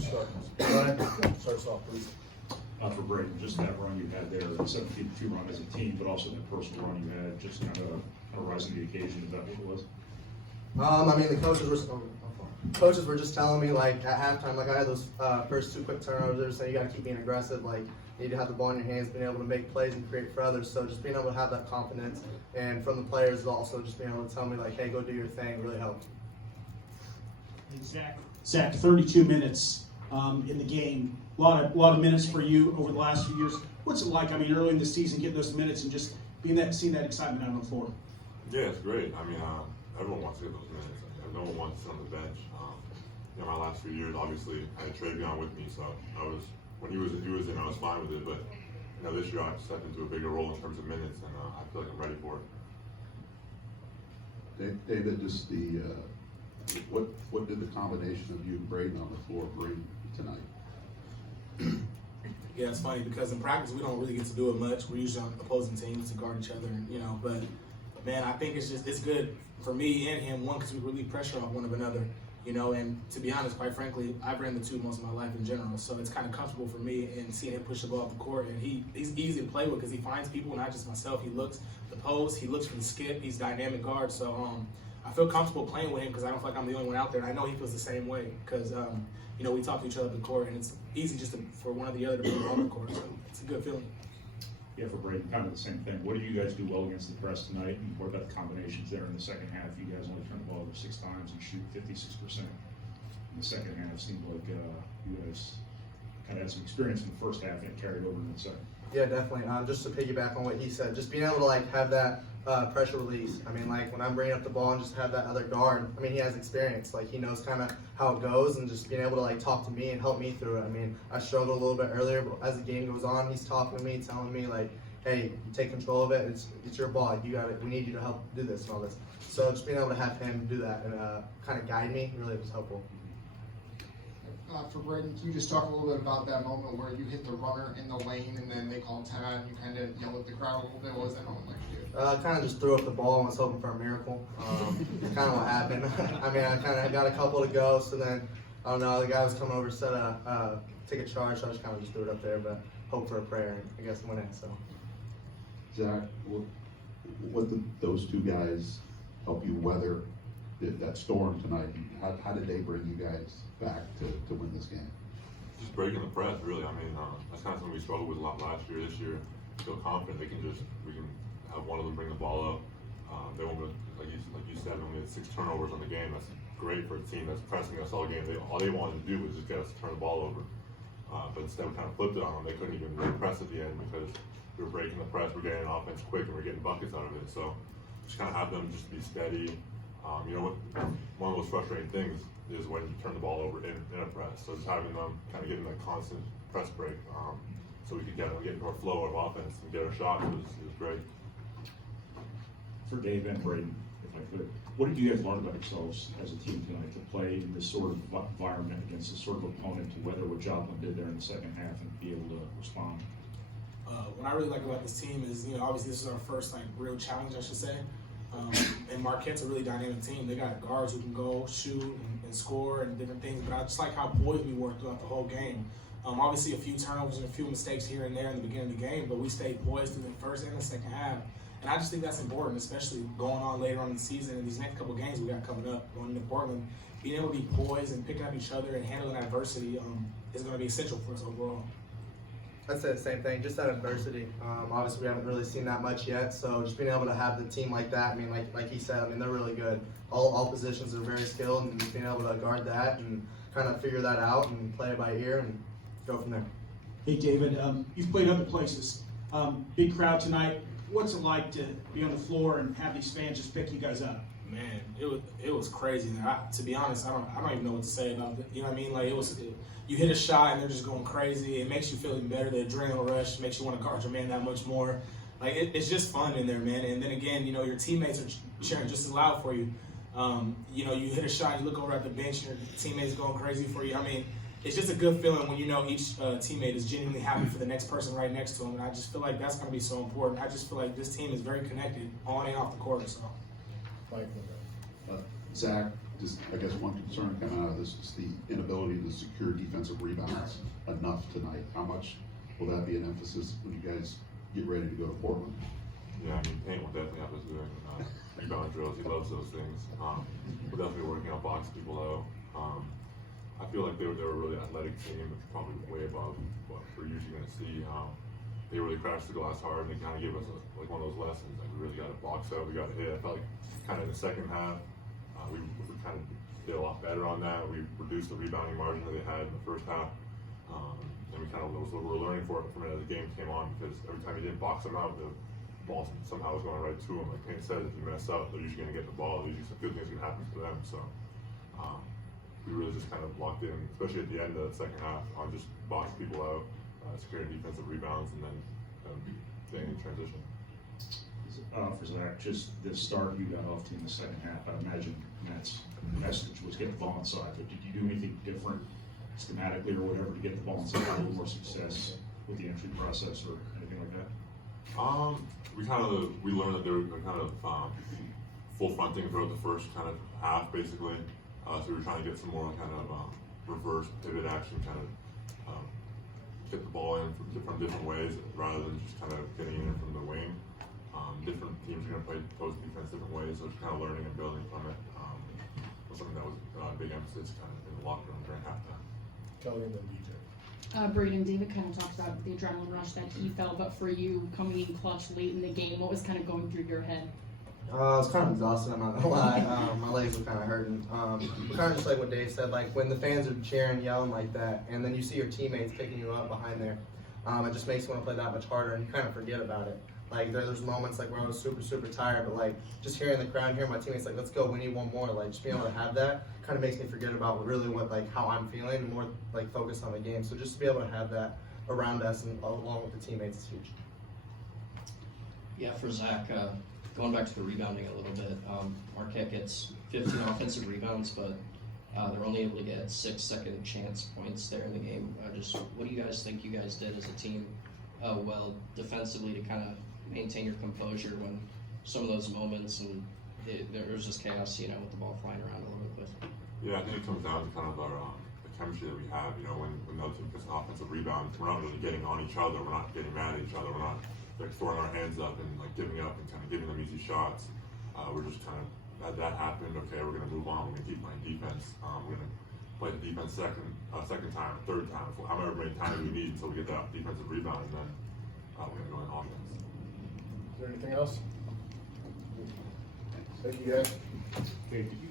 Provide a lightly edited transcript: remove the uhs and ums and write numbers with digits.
Start us off, please. For Braden, just that run you had there, the 17-2 run as a team, but also that personal run you had, just kind of rising to the occasion. Is that what it was? I mean, the coaches were just telling me, like, at halftime, like, I had those first 2 quick turnovers. They were saying you got to keep being aggressive, like, you need to have the ball in your hands, being able to make plays and create for others. So just being able to have that confidence, and from the players also just being able to tell me, like, hey, go do your thing, really helped. Zach, 32 minutes in the game. A lot of minutes for you over the last few years. What's it like? I mean, early in the season, getting those minutes and just seeing that excitement out on the floor. Yeah, it's great. I mean, everyone wants to get those minutes. No one wants to sit on the bench. My last few years, obviously, I had Travion with me, so when he was in, I was fine with it. But this year, I've stepped into a bigger role in terms of minutes, and I feel like I'm ready for it. David, just what did the combination of you and Braden on the floor bring tonight? Yeah, it's funny because in practice we don't really get to do it much. We're usually on opposing teams to guard each other, But man, I think it's good for me and him. One, because we relieve pressure off one of another, And to be honest, quite frankly, I've ran the 2 most of my life in general, so it's kind of comfortable for me. And seeing him push the ball up the court, and he's easy to play with because he finds people, not just myself. He looks the post, he looks for the skip. He's dynamic guard, so I feel comfortable playing with him because I don't feel like I'm the only one out there. And I know he feels the same way because we talk to each other at the court, and it's easy just for one or the other to be on the court. So it's a good feeling. Yeah, for Braden, kind of the same thing. What do you guys do well against the press tonight, and what about the combinations there in the second half? You guys only turn the ball over 6 times and shoot 56%. In the second half, seemed like you guys kind of had some experience in the first half and it carried over in the second. Yeah, definitely. Just to piggyback on what he said, just being able to like have that pressure release. I mean, like when I'm bringing up the ball and just have that other guard. I mean, he has experience. Like he knows kind of how it goes, and just being able to like talk to me and help me through it. I mean, I struggled a little bit earlier, but as the game goes on, he's talking to me, telling me like, "Hey, you take control of it. It's your ball. You got it. We need you to help do this and all this." So just being able to have him do that and kind of guide me really was helpful. For Braden, can you just talk a little bit about that moment where you hit the runner in the lane and then they called timeout and you kind of yelled at the crowd a little bit? What was that moment like for you? Kind of just threw up the ball and was hoping for a miracle. Kind of what happened. I mean, I kind of got a couple to go, so then, I don't know, the guy was coming over, said, take a charge, so I just kind of just threw it up there, but hope for a prayer, and I guess win it, so. Zach, what did those 2 guys help you weather that storm tonight? How did they bring you guys back to win this game? Just breaking the press, really. I mean, that's kind of something we struggled with a lot last year. This year, feel confident we can have one of them bring the ball up. They won't, like you said, when we had 6 turnovers on the game. That's great for a team that's pressing us all game. All they wanted to do was just get us to turn the ball over. But instead, we kind of flipped it on them. They couldn't even really press at the end because we were breaking the press. We're getting offense quick, and we're getting buckets out of it. So just kind of have them just be steady. One of those frustrating things is when you turn the ball over in a press. So just having them kind of getting that constant press break, so we could get into our flow of offense and get our shots was great. For Dave and Braden, if I could, what did you guys learn about yourselves as a team tonight to play in this sort of environment against this sort of opponent, to weather what Joplin did there in the second half and be able to respond? What I really like about this team is, obviously this is our first real challenge, I should say. And Marquette's a really dynamic team. They got guards who can go shoot and score and different things. But I just like how poised we were throughout the whole game. Obviously a few turnovers and a few mistakes here and there in the beginning of the game, but we stayed poised through the first and the second half. And I just think that's important, especially going on later on in the season and these next couple games we got coming up, going into Portland. Being able to be poised and picking up each other and handling adversity is going to be essential for us overall. I'd say the same thing, just that adversity. Obviously, we haven't really seen that much yet, so just being able to have the team like that, I mean, like he said, I mean, they're really good. All positions are very skilled, and just being able to guard that and kind of figure that out and play it by ear and go from there. Hey, David, you've played other places. Big crowd tonight. What's it like to be on the floor and have these fans just pick you guys up? Man, it was crazy there. To be honest, I don't even know what to say about it. You know what I mean? Like you hit a shot and they're just going crazy. It makes you feel even better. The adrenaline rush makes you want to guard your man that much more. Like it's just fun in there, man. And then again, your teammates are cheering just as loud for you. You hit a shot, you look over at the bench, and your teammates going crazy for you. I mean, it's just a good feeling when each teammate is genuinely happy for the next person right next to them. And I just feel like that's going to be so important. I just feel like this team is very connected on and off the court. So. Zach, just, I guess one concern coming out of this is the inability to secure defensive rebounds enough tonight. How much will that be an emphasis when you guys get ready to go to Portland? Yeah, I mean, Payne will definitely have us doing rebound drills. He loves those things. We're definitely working on boxing people out. I feel like they were a really athletic team, which is probably way above what we're usually going to see. They really crashed the glass hard, and they kind of gave us like one of those lessons. Like, we really got to box out. We got to hit. I felt like kind of in the second half, we kind of did a lot better on that. We reduced the rebounding margin that they had in the first half. And we kind of were learning from it as the game came on, because every time you didn't box them out, the ball somehow was going right to them. Like Payne said, if you mess up, they're usually going to get the ball. Usually some good things can happen to them. So we really just kind of locked in, especially at the end of the second half, on just box people out, securing defensive rebounds, and then staying in transition. For Zach, just the start you got off to in the second half, I imagine Matt's message was get the ball inside, but did you do anything different schematically or whatever to get the ball inside, a little more success with the entry process or anything like that? We learned that they were kind of full fronting throughout the first kind of half, basically. So we were trying to get some more kind of reverse pivot action, kind of get the ball in from different ways rather than just kind of getting in from the wing. Different teams are going to play post defense different ways, so just kind of learning and building from it was something that was a big emphasis kind of in the locker room during halftime. Kelly and then DJ. Braden, David kind of talked about the adrenaline rush that he felt, but for you coming in clutch late in the game, what was kind of going through your head? I was kind of exhausted, I'm not gonna lie. My legs were kind of hurting. Kind of just like what Dave said, like when the fans are cheering, yelling like that, and then you see your teammates picking you up behind there, it just makes you want to play that much harder, and you kind of forget about it. Like there's moments like where I was super tired, but like just hearing the crowd, hearing my teammates like, let's go, we need one more. Like just being able to have that kind of makes me forget about really what like how I'm feeling and more like focus on the game. So just to be able to have that around us and along with the teammates is huge. Yeah, for Zach, going back to the rebounding a little bit, Marquette gets 15 offensive rebounds, but they're only able to get 6 second chance points there in the game. Just what do you guys think you guys did as a team well defensively to kind of maintain your composure when some of those moments and there was just chaos, with the ball flying around all over the place? Yeah, I think it comes down to kind of our the chemistry that we have. When the other team gets an offensive rebound, we're not really getting on each other. We're not getting mad at each other. We're not like throwing our hands up and like giving up and kind of giving them easy shots. We're just kind of that happened. Okay, we're gonna move on. We're gonna keep playing defense. We're gonna play the defense second time, third time, however many times we need until we get that defensive rebound, and then we're gonna go in offense. Is there anything else? Thank you guys. Dave, did you